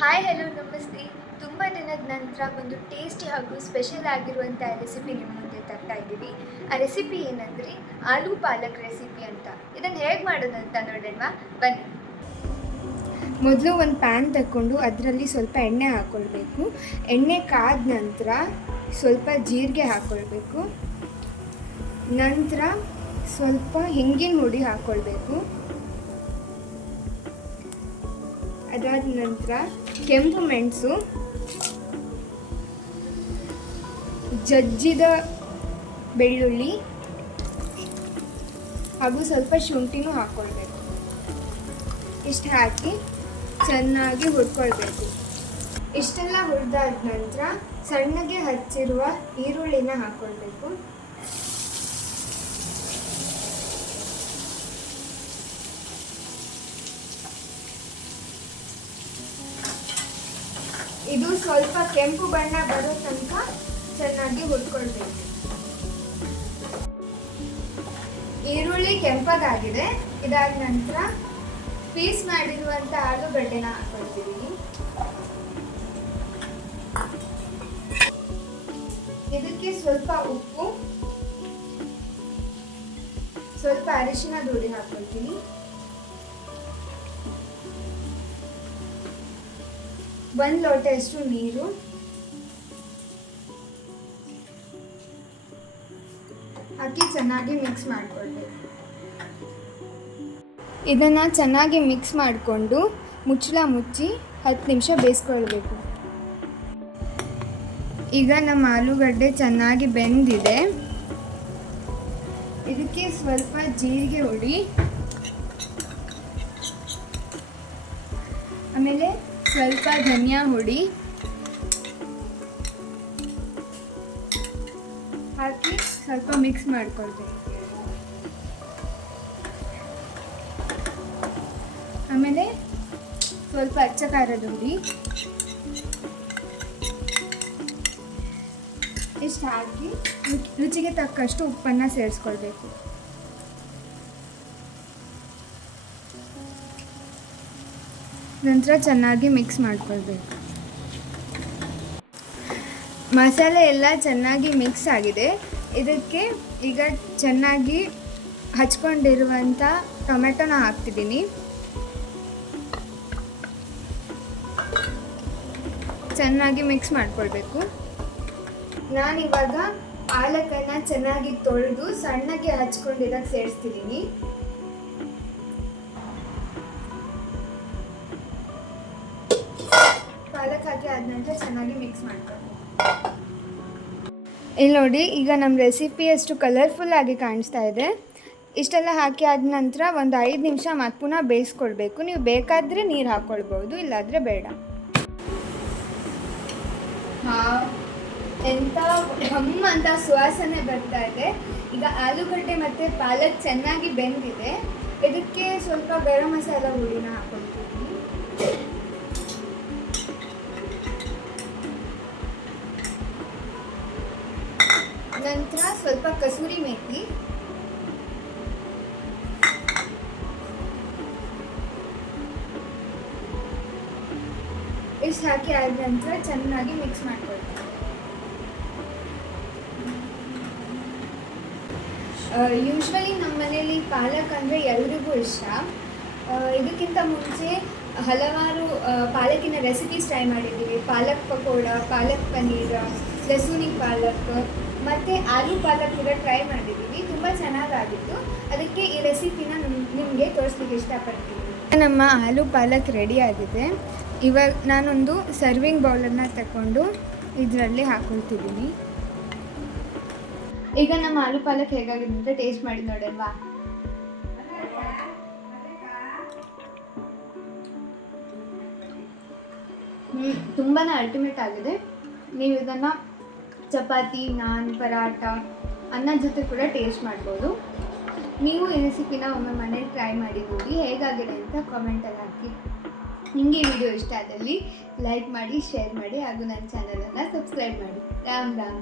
Hi hello ನಮಸ್ತೆ. ತುಂಬ ದಿನದ ನಂತರ ಒಂದು ಟೇಸ್ಟಿ ಹಾಗೂ ಸ್ಪೆಷಲ್ ಆಗಿರುವಂಥ ರೆಸಿಪಿ ನಿಮ್ಮ ಮುಂದೆ ತರ್ತಾ ಇದ್ದೀವಿ. ಆ ರೆಸಿಪಿ ಏನಂದರೆ ಆಲೂ ಪಾಲಕ್ ರೆಸಿಪಿ ಅಂತ. ಇದನ್ನು ಹೇಗೆ ಮಾಡೋದಂತ ನೋಡೋಣ ಬನ್ನಿ. ಮೊದಲು ಒಂದು ಪ್ಯಾನ್ ತಗೊಂಡು ಅದರಲ್ಲಿ ಸ್ವಲ್ಪ ಎಣ್ಣೆ ಹಾಕ್ಕೊಳ್ಬೇಕು. ಎಣ್ಣೆ ಕಾದ ನಂತರ ಸ್ವಲ್ಪ ಜೀರಿಗೆ ಹಾಕ್ಕೊಳ್ಬೇಕು. ನಂತರ ಸ್ವಲ್ಪ ಹಿಂಗಿನ ಹುಡಿ ಹಾಕ್ಕೊಳ್ಬೇಕು. ಅದಾದ ನಂತರ ಕೆಂಪು ಮೆಣಸು, ಜಜ್ಜಿದ ಬೆಳ್ಳುಳ್ಳಿ ಹಾಗೂ ಸ್ವಲ್ಪ ಶುಂಠಿನೂ ಹಾಕ್ಕೊಳ್ಬೇಕು. ಇಷ್ಟು ಹಾಕಿ ಚೆನ್ನಾಗಿ ಹುರ್ಕೊಳ್ಬೇಕು. ಇಷ್ಟೆಲ್ಲ ಹುರಿದಾದ ನಂತರ ಸಣ್ಣಗೆ ಹಚ್ಚಿರುವ ಈರುಳ್ಳಿನ ಹಾಕ್ಕೊಳ್ಬೇಕು. ಇದು ಸ್ವಲ್ಪ ಕೆಂಪು ಬಣ್ಣ ಬರೋ ತನಕ ಚೆನ್ನಾಗಿ ಹುರ್ಕೊಳ್ಬೇಕು. ಈರುಳ್ಳಿ ಕೆಂಪಗಾಗಿದೆ. ಇದಾದ ನಂತರ ಪೀಸ್ ಮಾಡಿರುವಂಥ ಆಲೂಗಡ್ಡೆನ ಹಾಕೊಳ್ತಿದ್ದೀನಿ. ಇದಕ್ಕೆ ಸ್ವಲ್ಪ ಉಪ್ಪು, ಸ್ವಲ್ಪ ಅರಿಶಿಣದ ಹುಡಿ ಹಾಕೊಳ್ತೀನಿ. ಒಂದು ಲೋಟದಷ್ಟು ನೀರು, ಹಾಕಿ ಚೆನ್ನಾಗಿ ಮಿಕ್ಸ್ ಮಾಡಿಕೊಳ್ಬೇಕು. ಇದನ್ನು ಚೆನ್ನಾಗಿ ಮಿಕ್ಸ್ ಮಾಡಿಕೊಂಡು ಮುಚ್ಚಳ ಮುಚ್ಚಿ 10 ನಿಮಿಷ ಬೇಯಿಸ್ಕೊಳ್ಬೇಕು. ಈಗ ನಮ್ಮ ಆಲೂಗಡ್ಡೆ ಚೆನ್ನಾಗಿ ಬೆಂದಿದೆ. ಇದಕ್ಕೆ ಸ್ವಲ್ಪ ಜೀರಿಗೆ ಹುಡಿ, ಆಮೇಲೆ ಸ್ವಲ್ಪ ಧನಿಯಾ ಹುಡಿ ಹಾಕಿ ಸ್ವಲ್ಪ ಮಿಕ್ಸ್ ಮಾಡ್ಕೊಳ್ಬೇಕು. ಆಮೇಲೆ ಸ್ವಲ್ಪ ಅಚ್ಚ ಖಾರದ ಹುಡಿ ಇಷ್ಟು ಹಾಕಿ ರುಚಿಗೆ ತಕ್ಕಷ್ಟು ಉಪ್ಪನ್ನು ಸೇರಿಸ್ಕೊಳ್ಬೇಕು. ನಂತರ ಚೆನ್ನಾಗಿ ಮಿಕ್ಸ್ ಮಾಡ್ಕೊಳ್ಬೇಕು. ಮಸಾಲೆ ಎಲ್ಲ ಚೆನ್ನಾಗಿ ಮಿಕ್ಸ್ ಆಗಿದೆ. ಇದಕ್ಕೆ ಈಗ ಚೆನ್ನಾಗಿ ಹಚ್ಕೊಂಡಿರುವಂಥ ಟೊಮೆಟೊನ ಹಾಕ್ತಿದ್ದೀನಿ. ಚೆನ್ನಾಗಿ ಮಿಕ್ಸ್ ಮಾಡ್ಕೊಳ್ಬೇಕು. ನಾನಿವಾಗ ಪಾಲಕನ್ನು ಚೆನ್ನಾಗಿ ತೊಳೆದು ಸಣ್ಣಗೆ ಹಚ್ಕೊಂಡಿದ್ದಕ್ಕೆ ಸೇರಿಸ್ತಿದ್ದೀನಿ. ಪಾಲಕ್ ಹಾಕಿ ಆದ ನಂತರ ಚೆನ್ನಾಗಿ ಮಿಕ್ಸ್ ಮಾಡ್ಕೊಂಡು ಇಲ್ಲಿ ನೋಡಿ, ಈಗ ನಮ್ಮ ರೆಸಿಪಿ ಎಷ್ಟು ಕಲರ್ಫುಲ್ ಆಗಿ ಕಾಣಿಸ್ತಾ ಇದೆ. ಇಷ್ಟೆಲ್ಲ ಹಾಕಿ ಆದ ನಂತರ ಒಂದು 5 ನಿಮಿಷ ಮತ್ತೆ ಪುನಃ ಬೇಯಿಸ್ಕೊಳ್ಬೇಕು. ನೀವು ಬೇಕಾದರೆ ನೀರು ಹಾಕ್ಕೊಳ್ಬೋದು, ಇಲ್ಲಾಂದರೆ ಬೇಡ. ಎಂಥ ಘಮ್ ಅಂತ ಸುವಾಸನೆ ಬರ್ತಾ ಇದೆ. ಈಗ ಆಲೂಗಡ್ಡೆ ಮತ್ತು ಪಾಲಕ್ ಚೆನ್ನಾಗಿ ಬೆಂದಿದೆ. ಇದಕ್ಕೆ ಸ್ವಲ್ಪ ಗರಂ ಮಸಾಲ ಹುಡಿನ ಹಾಕ್ಕೊಳ್ತೀನಿ. ನಂತರ ಸ್ವಲ್ಪ ಕಸೂರಿ ಮೇಥಿ, ಇಷ್ಟು ಹಾಕಿ ಆದ ನಂತರ ಚೆನ್ನಾಗಿ ಮಿಕ್ಸ್ ಮಾಡ್ಕೊಳ್ತೀನಿ. ಯೂಶ್ವಲಿ ನಮ್ಮ ಮನೇಲಿ ಪಾಲಕ್ ಅಂದರೆ ಎಲ್ರಿಗೂ ಇಷ್ಟ. ಇದಕ್ಕಿಂತ ಮುಂಚೆ ಹಲವಾರು ಪಾಲಕಿನ ರೆಸಿಪೀಸ್ ಟ್ರೈ ಮಾಡಿದ್ದೀವಿ. ಪಾಲಕ್ ಪಕೋಡ, ಪಾಲಕ್ ಪನ್ನೀರ್, ಲಸೂನಿ ಪಾಲಕ್ ಮತ್ತು ಆಲೂ ಪಾಲಕ್ ಕೂಡ ಟ್ರೈ ಮಾಡಿದ್ದೀವಿ. ತುಂಬ ಚೆನ್ನಾಗಾಗಿತ್ತು. ಅದಕ್ಕೆ ಈ ರೆಸಿಪಿನ ನಿಮಗೆ ತೋರಿಸ್ಲಿಕ್ಕೆ ಇಷ್ಟಪಡ್ತೀನಿ. ನಮ್ಮ ಆಲೂ ಪಾಲಕ್ ರೆಡಿ ಆಗಿದೆ. ಇವಾಗ ನಾನೊಂದು ಸರ್ವಿಂಗ್ ಬೌಲನ್ನು ತಗೊಂಡು ಇದರಲ್ಲಿ ಹಾಕ್ಕೊಳ್ತಿದ್ದೀನಿ. ಈಗ ನಮ್ಮ ಆಲೂ ಪಾಲಕ್ ಹೇಗಾಗಿದೆ ಅಂತ ಟೇಸ್ಟ್ ಮಾಡಿ ನೋಡಲ್ವಾ. ತುಂಬಾ ಅಲ್ಟಿಮೇಟ್ ಆಗಿದೆ. ನೀವು ಇದನ್ನು ಚಪಾತಿ, ನಾನ್, ಪರಾಟ, ಅನ್ನದ ಜೊತೆ ಕೂಡ ಟೇಸ್ಟ್ ಮಾಡ್ಬೋದು. ನೀವು ಈ ರೆಸಿಪಿನ ಒಮ್ಮೆ ಮನೇಲಿ ಟ್ರೈ ಮಾಡಿ ನೋಡಿ ಹೇಗಾಗಿದೆ ಅಂತ ಕಾಮೆಂಟಲ್ಲಿ ಹಾಕಿ. ನಿಮಗೆ ಈ ವಿಡಿಯೋ ಇಷ್ಟ ಆದಲ್ಲಿ ಲೈಕ್ ಮಾಡಿ, ಶೇರ್ ಮಾಡಿ ಹಾಗೂ ನನ್ನ ಚಾನಲನ್ನು ಸಬ್ಸ್ಕ್ರೈಬ್ ಮಾಡಿ. ರಾಮ್ ರಾಮ್.